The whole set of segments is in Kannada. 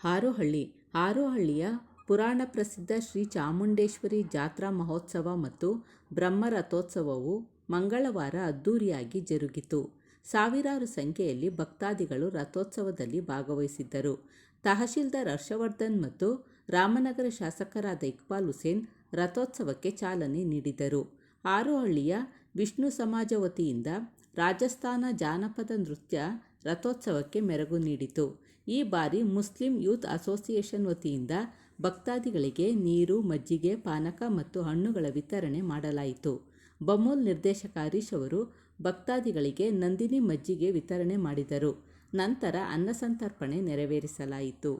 ಹಾರೋಹಳ್ಳಿಯ ಪುರಾಣ ಪ್ರಸಿದ್ಧ ಶ್ರೀ ಚಾಮುಂಡೇಶ್ವರಿ ಜಾತ್ರಾ ಮಹೋತ್ಸವ ಮತ್ತು ಬ್ರಹ್ಮ ರಥೋತ್ಸವವು ಮಂಗಳವಾರ ಅದ್ದೂರಿಯಾಗಿ ಜರುಗಿತು. ಸಾವಿರಾರು ಸಂಖ್ಯೆಯಲ್ಲಿ ಭಕ್ತಾದಿಗಳು ರಥೋತ್ಸವದಲ್ಲಿ ಭಾಗವಹಿಸಿದ್ದರು. ತಹಶೀಲ್ದಾರ್ ಹರ್ಷವರ್ಧನ್ ಮತ್ತು ರಾಮನಗರ ಶಾಸಕರಾದ ಇಕ್ಬಾಲ್ ಹುಸೇನ್ ರಥೋತ್ಸವಕ್ಕೆ ಚಾಲನೆ ನೀಡಿದರು. ಹಾರೋಹಳ್ಳಿಯ ವಿಷ್ಣು ಸಮಾಜ ವತಿಯಿಂದ ರಾಜಸ್ಥಾನ ಜಾನಪದ ನೃತ್ಯ ರಥೋತ್ಸವಕ್ಕೆ ಮೆರುಗು ನೀಡಿತು. ಈ ಬಾರಿ ಮುಸ್ಲಿಂ ಯೂತ್ ಅಸೋಸಿಯೇಷನ್ ವತಿಯಿಂದ ಭಕ್ತಾದಿಗಳಿಗೆ ನೀರು, ಮಜ್ಜಿಗೆ, ಪಾನಕ ಮತ್ತು ಹಣ್ಣುಗಳ ವಿತರಣೆ ಮಾಡಲಾಯಿತು. ಬಮೂಲ್ ನಿರ್ದೇಶಕ ಹರೀಶ್ ಅವರು ಭಕ್ತಾದಿಗಳಿಗೆ ನಂದಿನಿ ಮಜ್ಜಿಗೆ ವಿತರಣೆ ಮಾಡಿದರು. ನಂತರ ಅನ್ನಸಂತರ್ಪಣೆ ನೆರವೇರಿಸಲಾಯಿತು.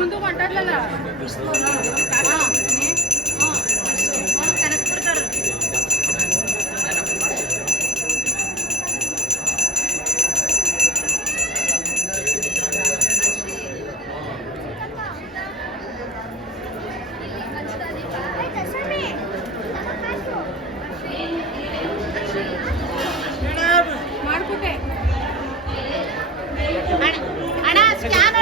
ముందు మాట్లాడలేదా ಮಾಡ್ಕೊಟ್ಟೆ ಅಣ್ಣ ಸ್ಕ್ಯಾನ್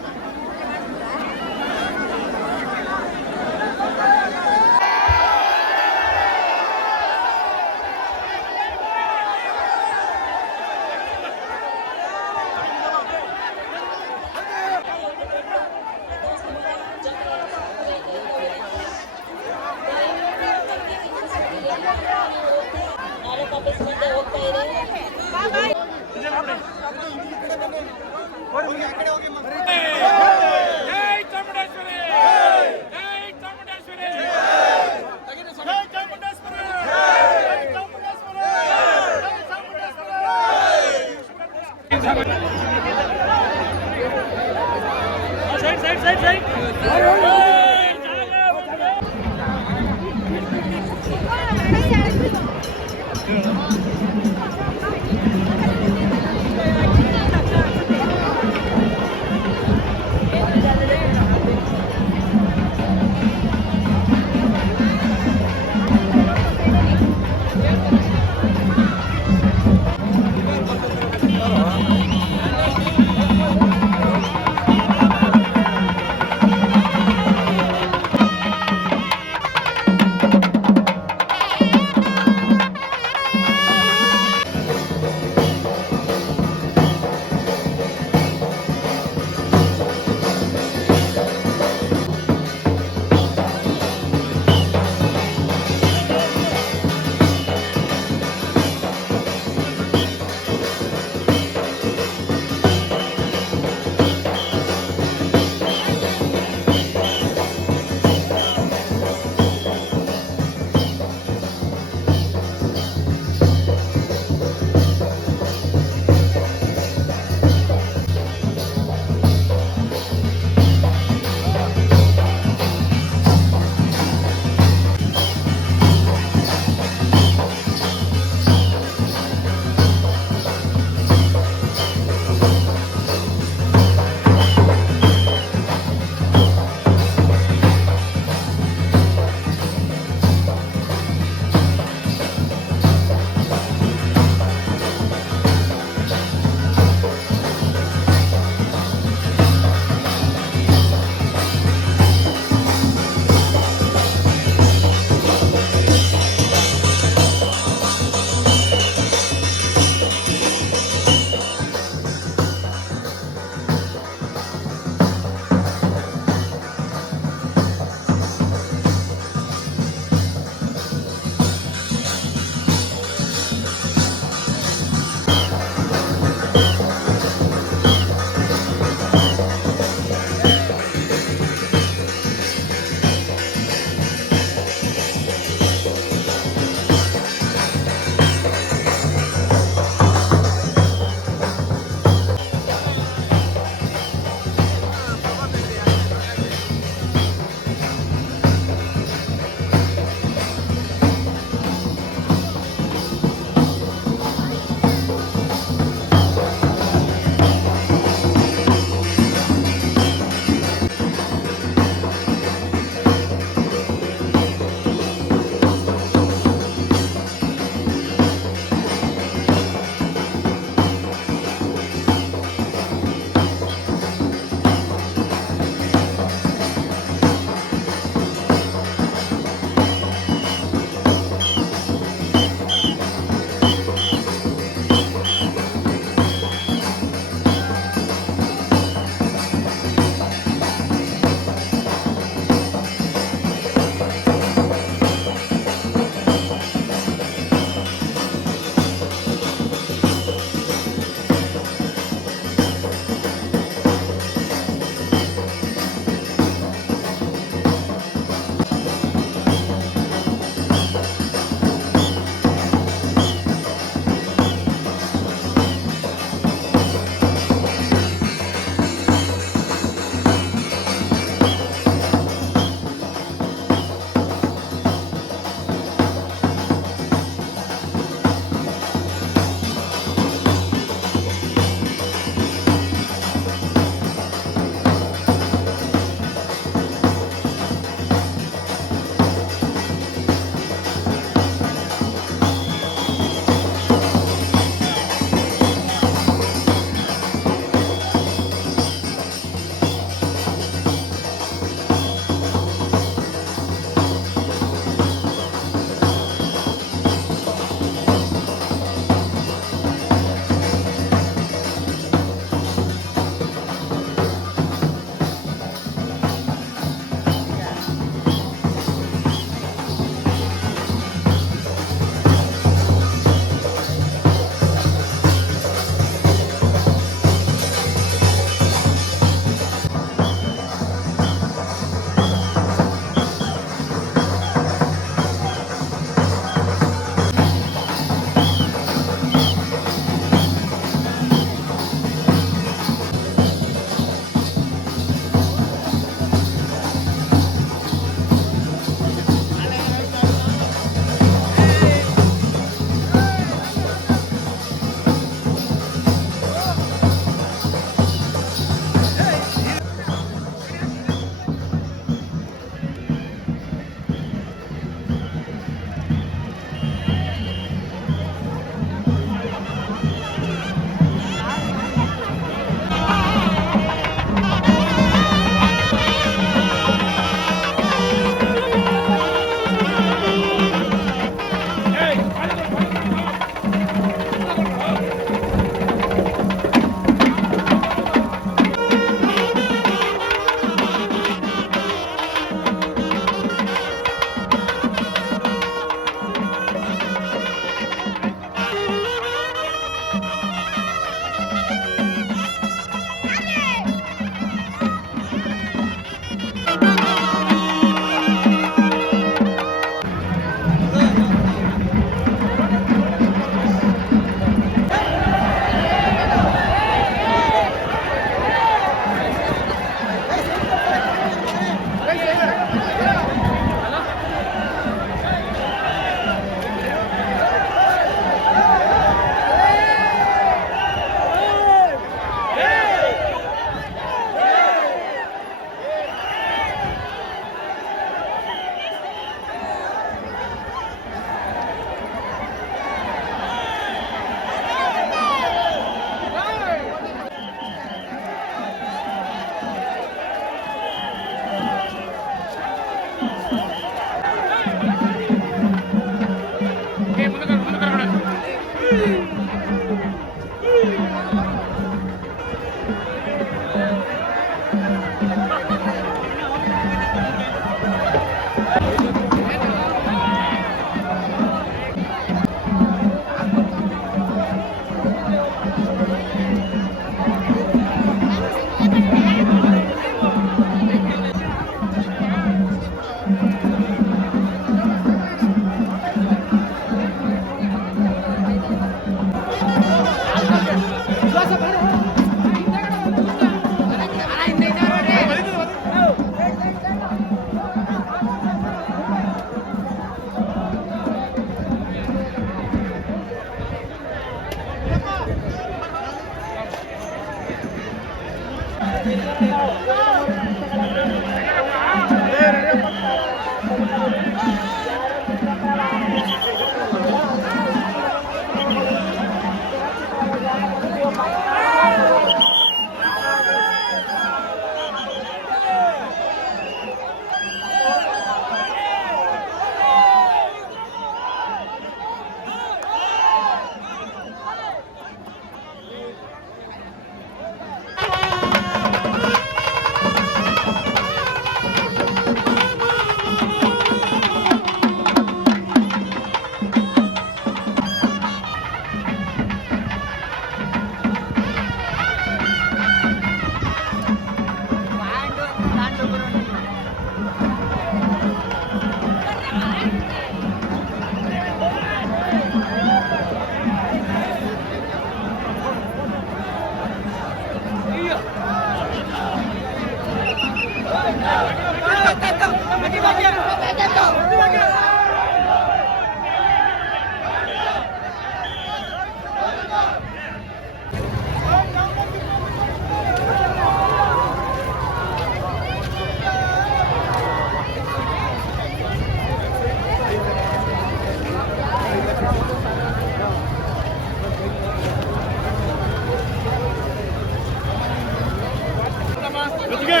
ಜೊತೆಗೆ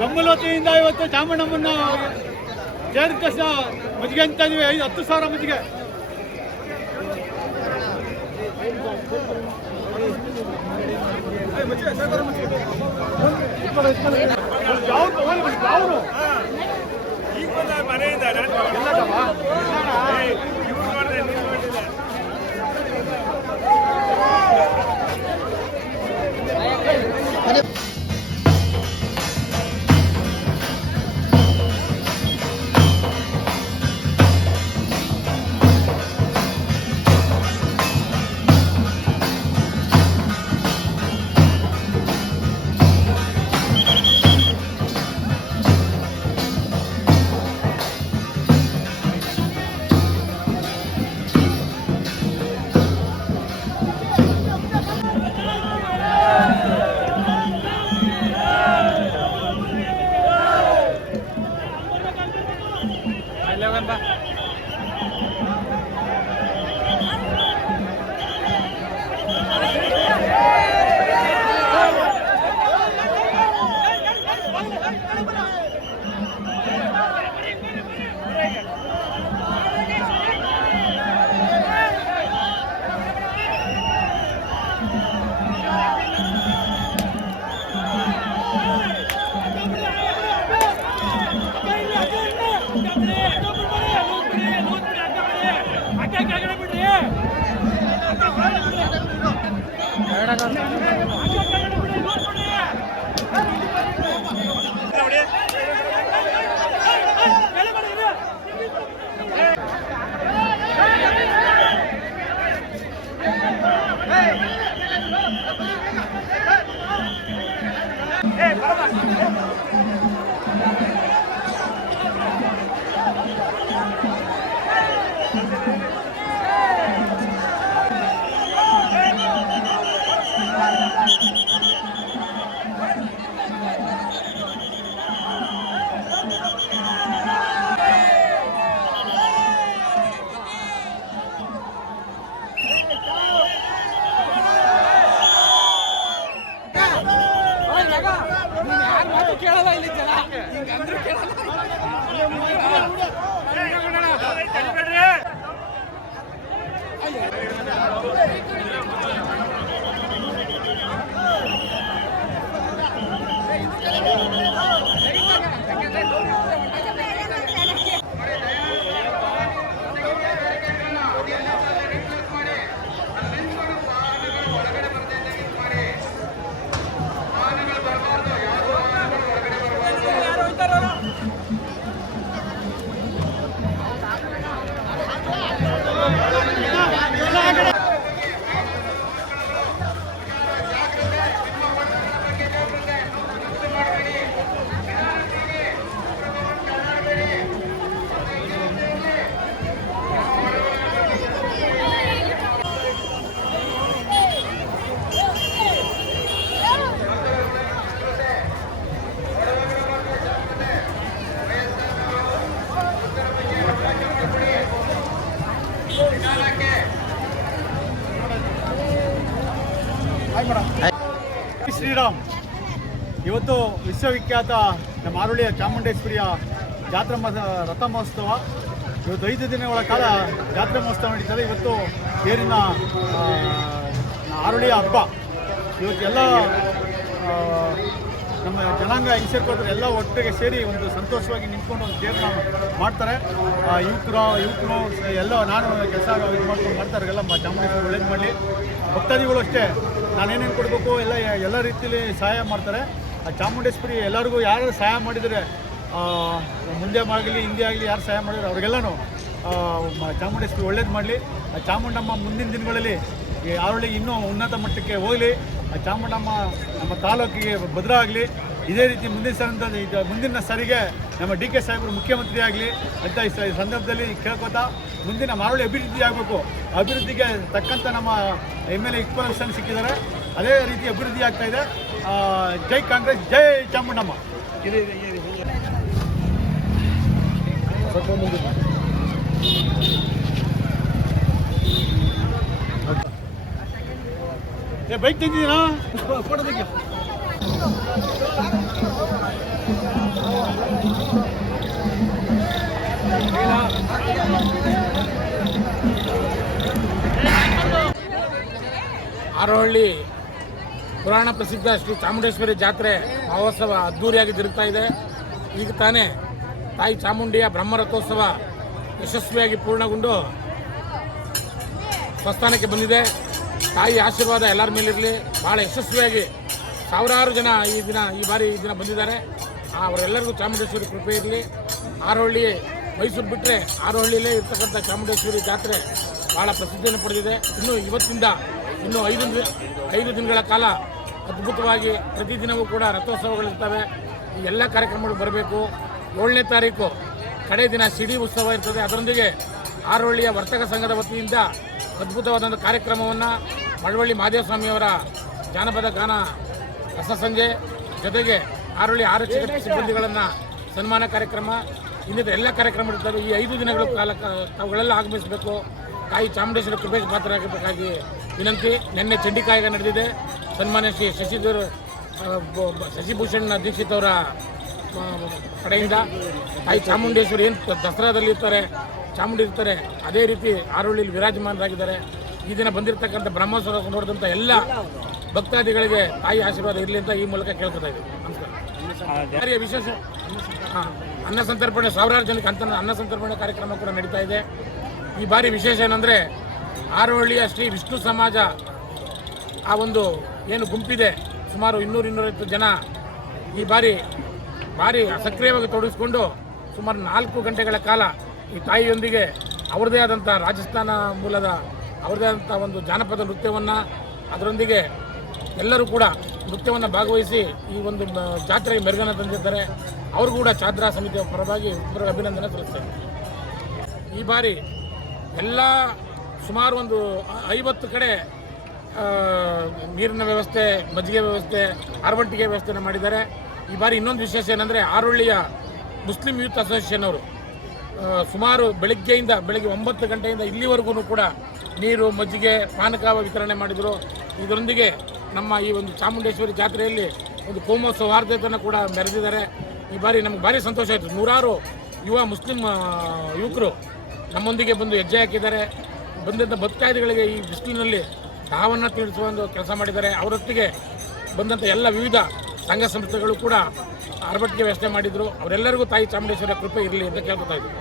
ನಮ್ಮಲ್ಲಿ ವತಿಯಿಂದ ಇವತ್ತು ಚಾಮಣ್ಣಮ್ಮನ ಜಯಂತಿ ತಕ್ಷಣ ಮಜ್ಜಿಗೆ ಅಂತ ಇದೀವಿ 10,000 ಮಜ್ಜಿಗೆ. ಕೇಳಲ್ಲ ಇಲ್ಲಿ ಜನ ಹಿಂಗಂದ್ರೆ ಕೇಳಲ್ಲ. ಶ್ರೀರಾಮ್. ಇವತ್ತು ವಿಶ್ವವಿಖ್ಯಾತ ನಮ್ಮ ಆರೋಳಿಯ ಚಾಮುಂಡೇಶ್ವರಿಯ ರಥ ಮಹೋತ್ಸವ. ಇವತ್ತು 5 ದಿನಗಳ ಕಾಲ ಜಾತ್ರಾ ಮಹೋತ್ಸವ ನಡೀತದೆ. ಇವತ್ತು ತೇರಿನ ಆರೋಳಿಯ ಹಬ್ಬ. ಇವತ್ತು ಎಲ್ಲ ನಮ್ಮ ಜನಾಂಗ ಹೆಂಗಸರ್ಕೋದ್ರೆ ಎಲ್ಲ ಒಟ್ಟಿಗೆ ಸೇರಿ ಒಂದು ಸಂತೋಷವಾಗಿ ನಿಂತ್ಕೊಂಡು ಒಂದು ತೇರನ್ನ ಮಾಡ್ತಾರೆ. ಯುವಕರು ಎಲ್ಲ ನಾನು ಕೆಲಸ ಇದು ಮಾಡ್ಕೊಂಡು ಮಾಡ್ತಾರೆ. ಎಲ್ಲ ಚಾಮುಂಡೇಶ್ವರಿ ಒಳ್ಳೇದು ಮಾಡಲಿ. ಭಕ್ತಾದಿಗಳು ಅಷ್ಟೇ ನಾನೇನೇನು ಕೊಡಬೇಕು ಎಲ್ಲ ರೀತಿಯಲ್ಲಿ ಸಹಾಯ ಮಾಡ್ತಾರೆ. ಆ ಚಾಮುಂಡೇಶ್ವರಿ ಎಲ್ಲರಿಗೂ ಯಾರು ಸಹಾಯ ಮಾಡಿದರೆ ಮುಂದೆ ಆಗಲಿ ಹಿಂದೆ ಆಗಲಿ ಯಾರು ಸಹಾಯ ಮಾಡಿದರೆ ಅವ್ರಿಗೆಲ್ಲನೂ ಚಾಮುಂಡೇಶ್ವರಿ ಒಳ್ಳೇದು ಮಾಡಲಿ. ಆ ಚಾಮುಂಡಮ್ಮ ಮುಂದಿನ ದಿನಗಳಲ್ಲಿ ಈ ಆರೋಳಿ ಇನ್ನೂ ಉನ್ನತ ಮಟ್ಟಕ್ಕೆ ಹೋಗಲಿ. ಆ ಚಾಮುಂಡಮ್ಮ ನಮ್ಮ ತಾಲೂಕಿಗೆ ಭದ್ರ ಆಗಲಿ. ಇದೇ ರೀತಿ ಮುಂದಿನ ಸರಿಗೆ ನಮ್ಮ DK ಸಾಹೇಬರು ಮುಖ್ಯಮಂತ್ರಿ ಆಗಲಿ ಅಂತ ಈ ಸಂದರ್ಭದಲ್ಲಿ ಕೇಳ್ಕೊತಾ ಮುಂದಿನ ಆರೋಳಿ ಅಭಿವೃದ್ಧಿ ಆಗಬೇಕು. ಅಭಿವೃದ್ಧಿಗೆ ತಕ್ಕಂಥ ನಮ್ಮ MLA ಇಕ್ಬಾಲ್ ಹುಸೇನ್ ಸಿಕ್ಕಿದ್ದಾರೆ. ಅದೇ ರೀತಿ ಅಭಿವೃದ್ಧಿ ಆಗ್ತಾ ಇದೆ. ಜೈ ಕಾಂಗ್ರೆಸ್, ಜೈ ಚಾಮುಂಡಮ್ಮ. ಬೈಕ್ ತಂದಿದ್ದೀನಾ ಕೊಡೋದಕ್ಕೆ? ಆರೋಹಳ್ಳಿ ಪುರಾಣ ಪ್ರಸಿದ್ಧ ಶ್ರೀ ಚಾಮುಂಡೇಶ್ವರಿ ಜಾತ್ರೆ ಮಹೋತ್ಸವ ಅದ್ದೂರಿಯಾಗಿ ಜರುಗ್ತಾ ಇದೆ. ಈಗ ತಾನೇ ತಾಯಿ ಚಾಮುಂಡಿಯ ಬ್ರಹ್ಮರಥೋತ್ಸವ ಯಶಸ್ವಿಯಾಗಿ ಪೂರ್ಣಗೊಂಡು ಸ್ವಸ್ಥಾನಕ್ಕೆ ಬಂದಿದೆ. ತಾಯಿ ಆಶೀರ್ವಾದ ಎಲ್ಲರ ಮೇಲಿರಲಿ. ಭಾಳ ಯಶಸ್ವಿಯಾಗಿ ಸಾವಿರಾರು ಜನ ಈ ಬಾರಿ ಬಂದಿದ್ದಾರೆ. ಅವರೆಲ್ಲರಿಗೂ ಚಾಮುಂಡೇಶ್ವರಿ ಕೃಪೆ ಇರಲಿ. ಆರೋಹಳ್ಳಿ ಮೈಸೂರು ಬಿಟ್ಟರೆ ಆರೋಹಳ್ಳಿಯಲ್ಲೇ ಇರ್ತಕ್ಕಂಥ ಚಾಮುಂಡೇಶ್ವರಿ ಜಾತ್ರೆ ಭಾಳ ಪ್ರಸಿದ್ಧಿಯನ್ನು ಪಡೆದಿದೆ. ಇವತ್ತಿಂದ 5 ದಿನಗಳ ಕಾಲ ಅದ್ಭುತವಾಗಿ ಪ್ರತಿದಿನವೂ ಕೂಡ ರಥೋತ್ಸವಗಳಿರ್ತವೆ. ಈ ಎಲ್ಲ ಕಾರ್ಯಕ್ರಮಗಳು ಬರಬೇಕು. 7ನೇ ತಾರೀಕು ಕಡೆ ದಿನ ಸಿಡಿ ಉತ್ಸವ ಇರ್ತದೆ. ಅದರೊಂದಿಗೆ ಆರೋಹಳ್ಳಿಯ ವರ್ತಕ ಸಂಘದ ವತಿಯಿಂದ ಅದ್ಭುತವಾದಂಥ ಕಾರ್ಯಕ್ರಮವನ್ನು ಮಳವಳ್ಳಿ ಮಹಾದೇವ ಸ್ವಾಮಿಯವರ ಜಾನಪದ ಗಾನ ರಸಸಂಜೆ ಜೊತೆಗೆ ಆರೋಹಳ್ಳಿ ಆರಕ್ಷಕ ಸಿಬ್ಬಂದಿಗಳನ್ನು ಸನ್ಮಾನ ಕಾರ್ಯಕ್ರಮ ಇನ್ನಿತರ ಎಲ್ಲ ಕಾರ್ಯಕ್ರಮ ಇರ್ತವೆ. ಈ 5 ದಿನಗಳ ಕಾಲ ಅವುಗಳೆಲ್ಲ ಆಗಮಿಸಬೇಕು. ತಾಯಿ ಚಾಮುಂಡೇಶ್ವರಿ ಕೃಪೆಗೆ ಪಾತ್ರರಾಗಬೇಕಾಗಿ ವಿನಂತಿ. ನಿನ್ನೆ ಚಂಡಿಕಾಯಗ ನಡೆದಿದೆ. ಸನ್ಮಾನ್ಯ ಶ್ರೀ ಶಶಿಭೂಷಣ್ ದೀಕ್ಷಿತ್ ಅವರ ಕಡೆಯಿಂದ ತಾಯಿ ಚಾಮುಂಡೇಶ್ವರಿ ಏನು ದಸರಾದಲ್ಲಿ ಇರ್ತಾರೆ, ಚಾಮುಂಡಿ ಇರ್ತಾರೆ, ಅದೇ ರೀತಿ ಆರೋಹಳ್ಳಿಯಲ್ಲಿ ವಿರಾಜಮಾನರಾಗಿದ್ದಾರೆ. ಈ ದಿನ ಬಂದಿರತಕ್ಕಂಥ ಬ್ರಹ್ಮೋತ್ಸವ ನೋಡಿದಂಥ ಎಲ್ಲ ಭಕ್ತಾದಿಗಳಿಗೆ ತಾಯಿ ಆಶೀರ್ವಾದ ಇರಲಿ ಅಂತ ಈ ಮೂಲಕ ಕೇಳ್ಕೊತಾ ಇದ್ದೀವಿ. ನಮಸ್ಕಾರ. ವಿಶೇಷ ಅನ್ನ ಸಂತರ್ಪಣೆ, ಸಾವಿರಾರು ಜನಕ್ಕೆ ಅನ್ನ ಸಂತರ್ಪಣೆ ಕಾರ್ಯಕ್ರಮ ಕೂಡ ನಡೀತಾ ಇದೆ. ಈ ಬಾರಿ ವಿಶೇಷ ಏನಂದರೆ ಆರೋಹಳ್ಳಿಯ ಶ್ರೀ ವಿಷ್ಣು ಸಮಾಜ ಆ ಒಂದು ಏನು ಗುಂಪಿದೆ, ಸುಮಾರು 200-250 ಜನ ಈ ಬಾರಿ ಭಾರಿ ಸಕ್ರಿಯವಾಗಿ ತೊಡಗಿಸ್ಕೊಂಡು ಸುಮಾರು 4 ಗಂಟೆಗಳ ಕಾಲ ಈ ತಾಯಿಯೊಂದಿಗೆ ಅವರದೇ ಆದಂಥ ರಾಜಸ್ಥಾನ ಮೂಲದ ಅವರದೇ ಆದಂಥ ಒಂದು ಜಾನಪದ ನೃತ್ಯವನ್ನು ಅದರೊಂದಿಗೆ ಎಲ್ಲರೂ ಕೂಡ ನೃತ್ಯವನ್ನು ಭಾಗವಹಿಸಿ ಈ ಒಂದು ಜಾತ್ರೆಗೆ ಮೆರುಗನ್ನು ತಂದಿದ್ದಾರೆ. ಅವರು ಕೂಡ ಚಾದ್ರಾ ಸಮಿತಿಯ ಪರವಾಗಿ ಅಭಿನಂದನೆ ಸಲ್ಲಿಸ್ತಾರೆ. ಈ ಬಾರಿ ಎಲ್ಲ ಸುಮಾರು ಒಂದು 50 ಕಡೆ ನೀರಿನ ವ್ಯವಸ್ಥೆ, ಮಜ್ಜಿಗೆ ವ್ಯವಸ್ಥೆ, ಅರವಟ್ಟಿಗೆ ವ್ಯವಸ್ಥೆಯನ್ನು ಮಾಡಿದ್ದಾರೆ. ಈ ಬಾರಿ ಇನ್ನೊಂದು ವಿಶೇಷ ಏನಂದರೆ ಆರೋಹಳ್ಳಿಯ ಮುಸ್ಲಿಂ ಯೂತ್ ಅಸೋಸಿಯೇಷನ್ ಅವರು ಸುಮಾರು ಬೆಳಗ್ಗೆ 9 ಗಂಟೆಯಿಂದ ಇಲ್ಲಿವರೆಗೂ ಕೂಡ ನೀರು, ಮಜ್ಜಿಗೆ, ಪಾನಕ ವಿತರಣೆ ಮಾಡಿದರು. ಇದರೊಂದಿಗೆ ನಮ್ಮ ಈ ಒಂದು ಚಾಮುಂಡೇಶ್ವರಿ ಜಾತ್ರೆಯಲ್ಲಿ ಒಂದು ಕೋಮು ಸೌಹಾರ್ದತೆಯನ್ನು ಕೂಡ ಮೆರೆದಿದ್ದಾರೆ. ಈ ಬಾರಿ ನಮಗೆ ಭಾರಿ ಸಂತೋಷ ಆಯಿತು. 100 ಯುವ ಮುಸ್ಲಿಂ ಯುವಕರು ನಮ್ಮೊಂದಿಗೆ ಬಂದು ಹೆಜ್ಜೆ ಹಾಕಿದ್ದಾರೆ. ಬಂದಂಥ ಭಕ್ತಾದಿಗಳಿಗೆ ಈ ಬಿಸಿಲಿನಲ್ಲಿ ದಾಹವನ್ನು ತಿಳಿಸುವ ಒಂದು ಕೆಲಸ ಮಾಡಿದ್ದಾರೆ. ಅವರೊತ್ತಿಗೆ ಬಂದಂಥ ಎಲ್ಲ ವಿವಿಧ ಸಂಘ ಸಂಸ್ಥೆಗಳು ಕೂಡ ಅರವಟ್ಟಿಗೆ ವ್ಯವಸ್ಥೆ ಮಾಡಿದರು. ಅವರೆಲ್ಲರಿಗೂ ತಾಯಿ ಚಾಮುಂಡೇಶ್ವರಿ ಕೃಪೆ ಇರಲಿ ಅಂತ ಕೇಳ್ಕೊತಾ ಇದ್ದೀವಿ.